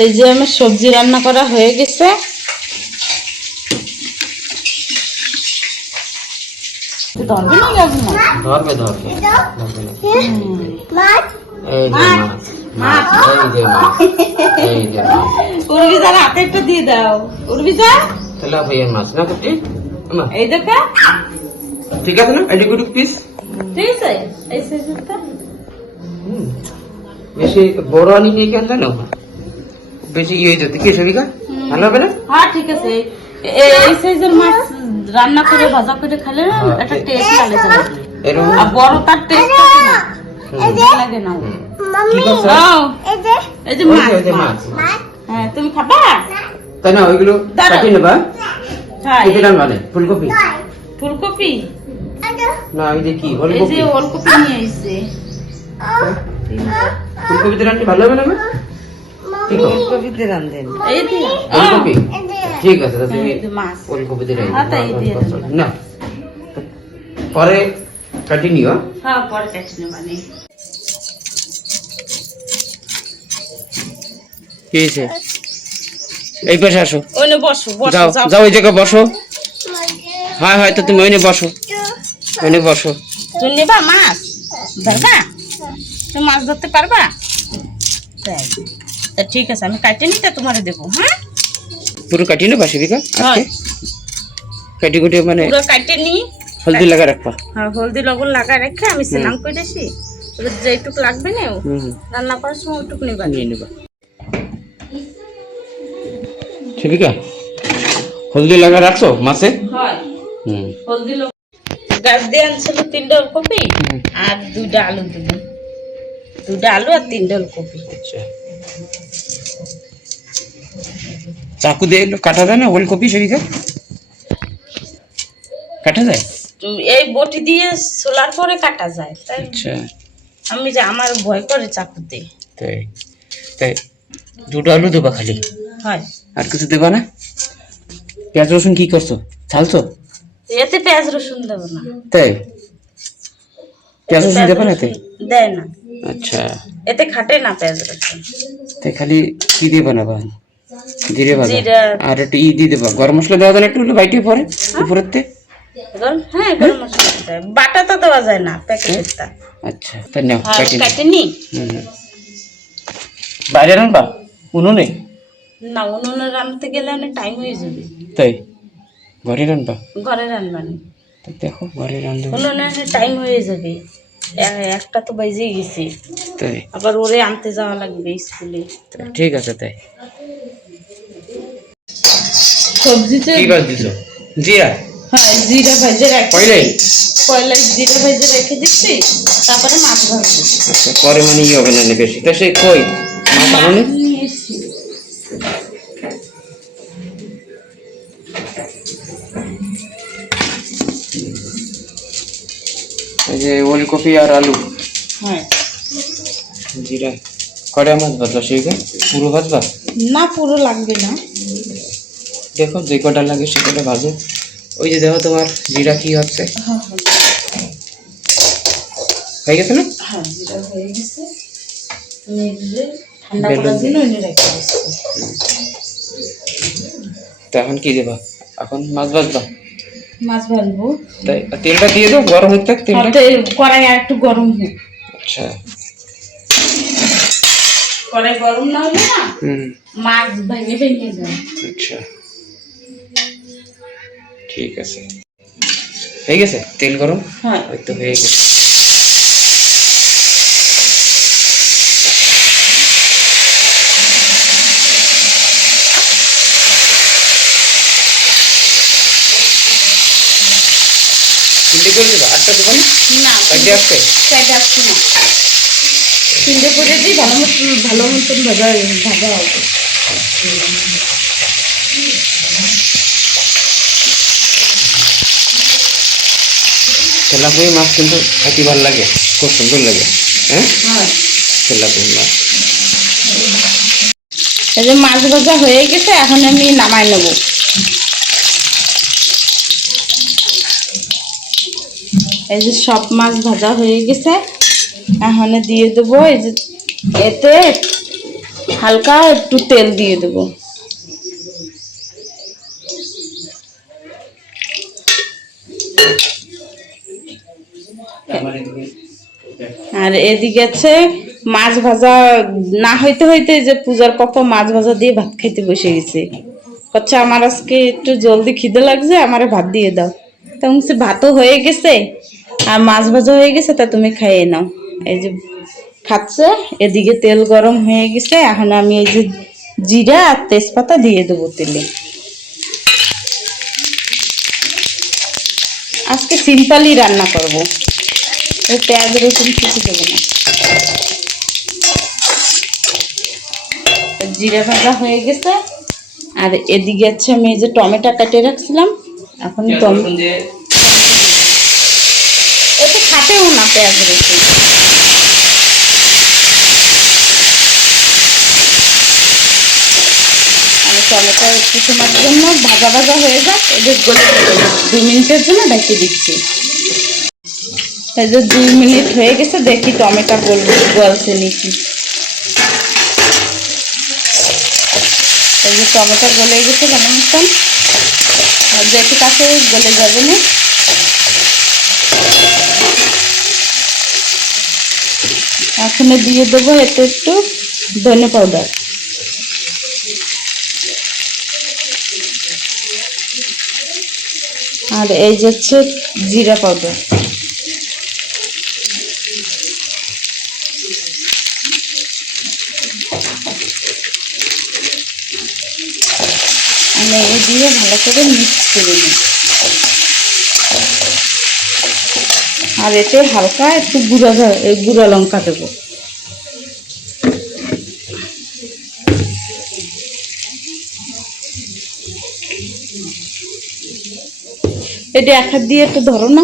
এই যে আমার সবজি রান্না করা হয়ে গেছে। ধরবে না যাবে না? ধরবে ধরবে মাছ, এই যে মাছ, এই যে মাছ, এই যে মাছ। উর্বিজার হাতে একটু দিয়ে দাও। উর্বিজা তেলাপিয়ার মাছ না কুটি? এই দেখো, ঠিক আছে না? এডি গুড পিস। ঠিক আছে, এই সাইজটা বেশি বড় আনি নেই কেন জানো? বেশি ইয়ে হয়ে যেতে কি সবিকা ভালো হবে না? হ্যাঁ ঠিক আছে। এই সাইজের মাছ রান্না করে ভাজা করে খেলে না একটা টেস্ট লাগে যাবে। এরকম আর বড় তার টেস্ট আছে না, লাগে না। কি করছো? এই যে মাছ, হ্যাঁ তুমি খাবা? তাই না, ওইগুলো কাটি নেবা। হ্যাঁ কি দিলাম মানে ফুলকপি? ফুলকপি না ওই যে কি এই যে ওলকপি? ওলকপি নিয়ে এসেছে। ফুলকপি দিয়ে রান্না ভালো হবে না? কি করো? ফুলকপি দিয়ে রান্ধেন। এই দিয়ে ওলকপি ঠিক আছে, তুমি এই যে মাছ। ওলকপি দিয়ে রান্না হ্যাঁ, তাই দিয়ে রান্না। না পরে কাটি নিও। হ্যাঁ পরে কেটে নেবানি। কি হয়েছে? এই পাশে আসো। ওইনে বসো, বসো যাও যাও। যাও ওই জায়গায় বসো। হ্যাঁ হ্যাঁ তো তুমি ওইনে বসো, ওইনে বসো। তুমি নেবা মাছ ধরবা? তুমি মাছ ধরতে পারবা? তাই তা ঠিক আছে, আমি কাটে নিতে তোমারে দেবো। হ্যাঁ পুরো কাটি নেবা শিবিকা আজকে? হয়। কাটি কুটি মানে পুরো কাটে নি। হলদি লাগা রাখবা। হ্যাঁ হলদি লবণ লাগা রেখে আমি স্নান করেছি। যেটুক লাগবে না রান্না করার সময় ওটুক নেবা। নিয়ে নেবা শিবিকা। হলদি লাগা রাখছো মাছে? হয় হুম হলদি লবণ গাছ দিয়ে আনছিল 3টা ওলকপি আর 2টা আলু দিবি। 2টা আলু আর 3টা ওলকপি। আচ্ছা চাকু দিয়ে কাটা যায় না ওলকপি শিবিকা? কাটা যায়? এই বটি দিয়ে সোলার পরে কাটা যায়। তাই আচ্ছা আমি যে আমার ভয় করে চাকুতে। তাই তাই 2টা আলু দেবা খালি? হয়। আর কিছু দেবা না? পেঁয়াজ রসুন কি করছো, ছালছো? এতে পেঁয়াজ রসুন দেবো না। তাই পেঁয়াজ রসুন দেবা না এতে? দেয় না, আচ্ছা এতে খাটে না পেঁয়াজ রসুন। তাই খালি কি দিয়ে বানাবা? জিরে ভাজা জিরা। আর একটু ই দিয়ে দেবা, গরম মশলা দেওয়া যায় না একটু বাইটে পরে উপরেতে? হ্যাঁ গরম মশলা দেয়, বাটা তো দেওয়া যায় না প্যাকেটেরটা। আচ্ছা তাই নাও আর কাটি নাও। কাটে নি বাইরে রান্না উনুনে? না, উনুনে রান্নাতে গেলে অনেক টাইম হয়ে যাবে। তাই ঘরে রান্না? ঘরে রান্নানি দেখো ঘরে রান্না উনুনে টাইম হয়ে যাবে। একটা তো বেজেই গেছে, তাই আবার ওরে আনতে যাওয়া লাগবে স্কুলে। ঠিক আছে। তাই সবজিতে কি বাজ দিছো? জিরা? হ্যাঁ জিরা ভেজে রাখি। পয়লাই জিরা ভেজে রেখে দিচ্ছি, তারপরে মাছ ভাজবো। আচ্ছা পরে মানে ই হবে না বেশি। তা সেই কই মাছ আনুনি? নিয়ে এসছি। এই যে ওলকপি আর আলু হ্যাঁ জিরা কড়া মাছ ভাজবা সেইটা পুরো ভাজবা? না পুরো লাগবে না। দেখো যে কটা লাগে সে কটা ভাজো। ওই যে দেখো তোমার জিরা কি হচ্ছে, হ্যাঁ হয়ে গেছে না? হ্যাঁ জিরা হয়ে গেছে। আমি ঠান্ডা করার জন্য এনে রেখে দিচ্ছি। তো এখন কি দেবা? এখন মাছ ভাজবা? মাছ ভাজবো। তাই তেলটা দিয়ে দাও, গরম হতে থাক তেলটা। কড়াই আর একটু গরম হোক। আচ্ছা কড়াই গরম না হলে না হুম মাছ ভেঙে ভেঙে যায়। আচ্ছা ঠিক আছে। হয়ে গেছে তেল গরম? হ্যাঁ ওই তো হয়ে গেছে। তিনটে করে দেবো, আটটা দেবো না? না চারটে আসছে? চাইতে আসছি না, 3টে করে দিই। ভালো মতন ভাজা হবে। তেলাপিয়া মাছ কিন্তু খাইতে ভালো লাগে, খুব সুন্দর লাগে। হ্যাঁ হ্যাঁ তেলাপিয়া মাছ। এই যে মাছ ভাজা হয়ে গেছে, এখন আমি নামাই নেব। এই যে সব মাছ ভাজা হয়ে গেছে, এখন দিয়ে দেবো। এই যে এতে হালকা একটু তেল দিয়ে দেবো। আর এদিকে আছে মাছ ভাজা না হইতে হইতে যে পূজার পাপা মাছ ভাজা দিয়ে ভাত খাইতে বসে গেছে। হচ্ছে আমার আজকে একটু জলদি খিদে লাগছে, আমারে ভাত দিয়ে দাও। তখন সে ভাতও হয়ে গেছে আর মাছ ভাজা হয়ে গেছে, তা তুমি খাইয়ে নাও। এই যে খাচ্ছে, এদিকে তেল গরম হয়ে গেছে, এখন আমি এই যে জিরা আর তেজপাতা দিয়ে দেবো তেলে। আজকে সিম্পলই রান্না করব, পেঁয়াজ রসুন কিছু দেবো না। জিরা ভাজা হয়ে গেছে, আর এদিকে আছে আমি এই যে টমেটো কেটে রাখছিলাম, এখন এতে খাটেও না পেঁয়াজ রসুন। আমি টমেটো একটু সময়ের জন্য ভাজা ভাজা হয়ে যাক, এদের গলে 2 মিনিটের জন্য ঢেকে দিচ্ছি। এই যে 2 মিনিট হয়ে গেছে, দেখি টমেটো গলছে নাকি। এই যে টমেটো গলে গেছে ভালো মতন, আর যেটি কাছে গলে যাবে না। এখন দিয়ে দেবো এতে একটু ধনে পাউডার, আর এই যে হচ্ছে জিরা পাউডার। আমি এই দিয়ে ভালো করে মিক্স করে নিই। আর এতে হালকা একটু গুঁড়া লঙ্কা দেবো। এটা এক হাত দিয়ে একটু ধরো না,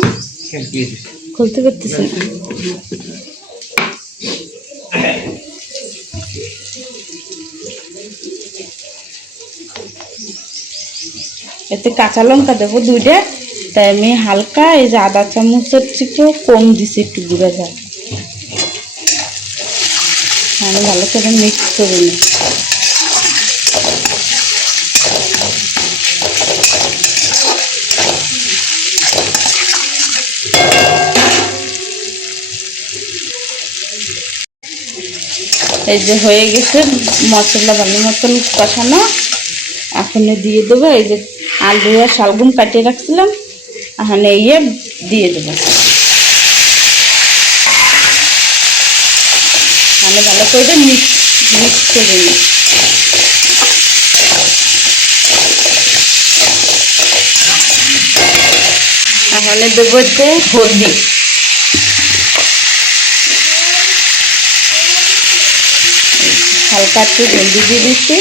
খুলতে পারতেছি না। এতে কাঁচা লঙ্কা দেবো 2টা, তাই আমি হালকা এই যে আধা চামচের থেকেও কম দিছি একটু গুঁড়া ঝাল। আমি ভালো করে মিক্স করে নিই। এই যে হয়ে গেছে মশলা ভালো মতন কষানো, এখন দিয়ে দেবো এই যে আলু আর শালগম কাটিয়ে রাখছিলাম, এখন ইয়ে দিয়ে দেবো। মানে ভালো করে মিক্স করে নিই। তাহলে দেবো হচ্ছে হলদি, হালকা একটু হলদি দিয়ে দিচ্ছি,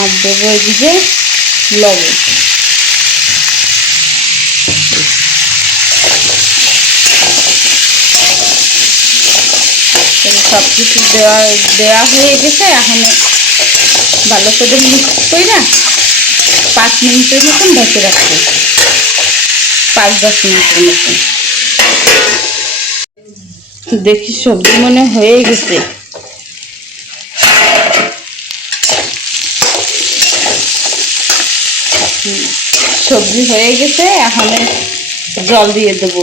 আর দেবো এদিকে লবণ। সব কিছু দেওয়া হয়ে গেছে, এখন ভালো করে মিক্স করে 5 মিনিটের মতন ঢেকে রাখবো, 5-10 মিনিটের মতন। দেখি সবজি মনে হয়ে গেছে। সবজি হয়ে গেছে, এখন জল দিয়ে দেবো।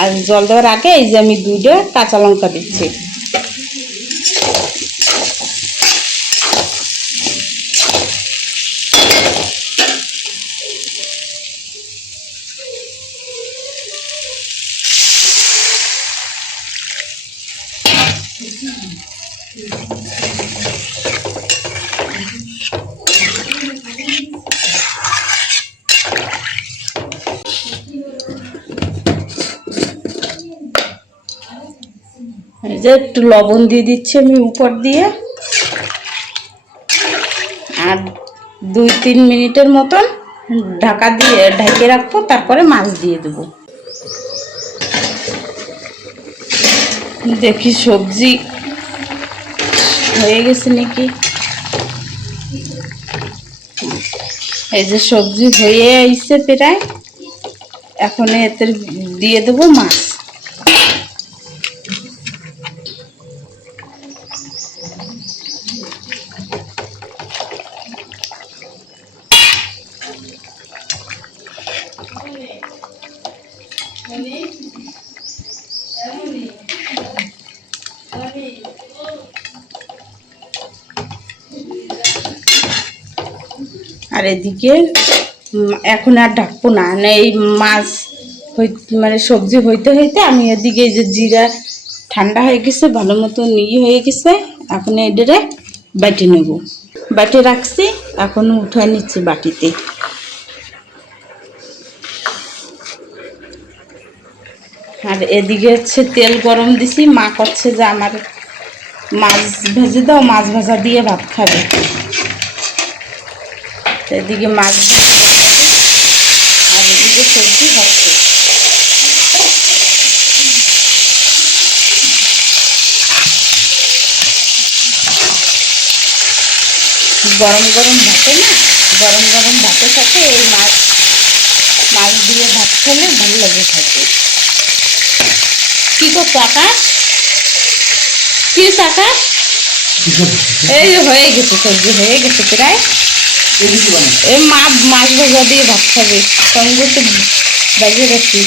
আর জল দেওয়ার আগে এই যে আমি 2টা কাঁচা লঙ্কা দিচ্ছি। এই যে একটু লবণ দিয়ে দিচ্ছি আমি উপর দিয়ে, আর 2-3 মিনিটের মতন ঢাকা দিয়ে ঢেকে রাখবো, তারপরে মাছ দিয়ে দেবো। দেখি সবজি হয়ে গেছে নাকি। এই যে সবজি হয়ে আইছে প্রায়, এখন এতে দিয়ে দেবো মাছ। আর এদিকে এখন আর ঢাকবো না, এই মাছ মানে সবজি হইতে হইতে আমি এদিকে যে জিরা ঠান্ডা হয়ে গেছে, ভালো মতো হয়ে গেছে, এখন এটারে বাটি নেব। বাটি রাখছি, এখন উঠাই নিচ্ছি বাটিতে। আর এদিকে হচ্ছে তেল গরম দিছি, মা করছে যে আমার মাছ ভেজে দাও, মাছ ভাজা দিয়ে ভাত খাবে। এদিকে মাছ আর এদিকে সবজি হচ্ছে। গরম গরম ভাতে না, গরম গরম ভাতের সাথে এই মাছ দিয়ে ভাত খেলে ভালো লাগে খেতে। কি করছো আকাশ? কি আকাশ? এই যে হয়ে গেছে, সবজি হয়ে গেছে প্রায়। এই মাছ ভাজা দিয়ে ভাত খাবে, সঙ্গে তো বেজে গেছি।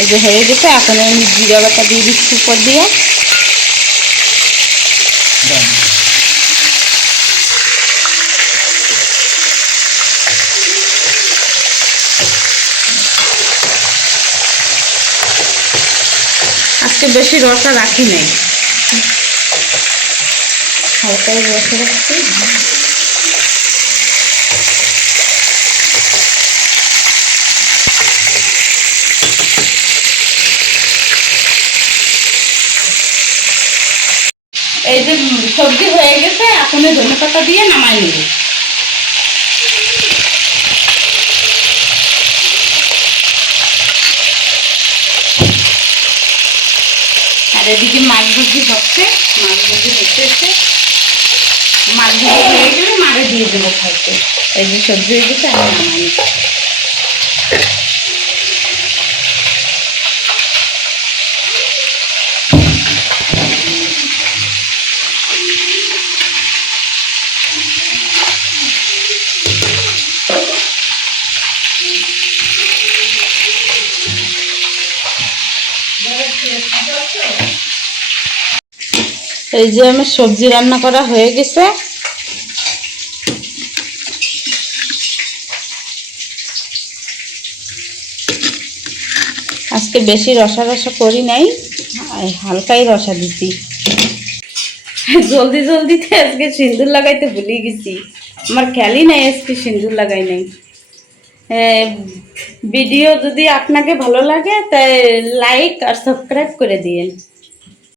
এই যে হয়ে গেছে, এখন আমি জিরা বাটা দিয়ে দিচ্ছি উপর দিয়ে। আজকে বেশি রসা রাখি নাই, হালকাই রসা রাখছি। এই যে সবজি হয়ে গেছে, এখন ধনে পাতা দিয়ে নামাই নেব। আর এদিকে মাছ ভাজি হচ্ছে, মাছ ভাজি হচ্ছে, মাছ ভাজি হয়ে গেলে মারে দিয়ে দেবো খাইতে। এই যে সবজি হয়ে গেছে, আমি নামাই নেব। এই যে আমার সবজি রান্না করা হয়ে গেছে। আজকে বেশি রসা করি নাই, হালকাই রসা দিছি। জলদি জলদিতে আজকে সিঁদুর লাগাইতে ভুলে গেছি, আমার খেয়ালই নাই আজকে সিঁদুর লাগাই নাই। ভিডিও যদি আপনাকে ভালো লাগে তাই লাইক আর সাবস্ক্রাইব করে দিয়েন।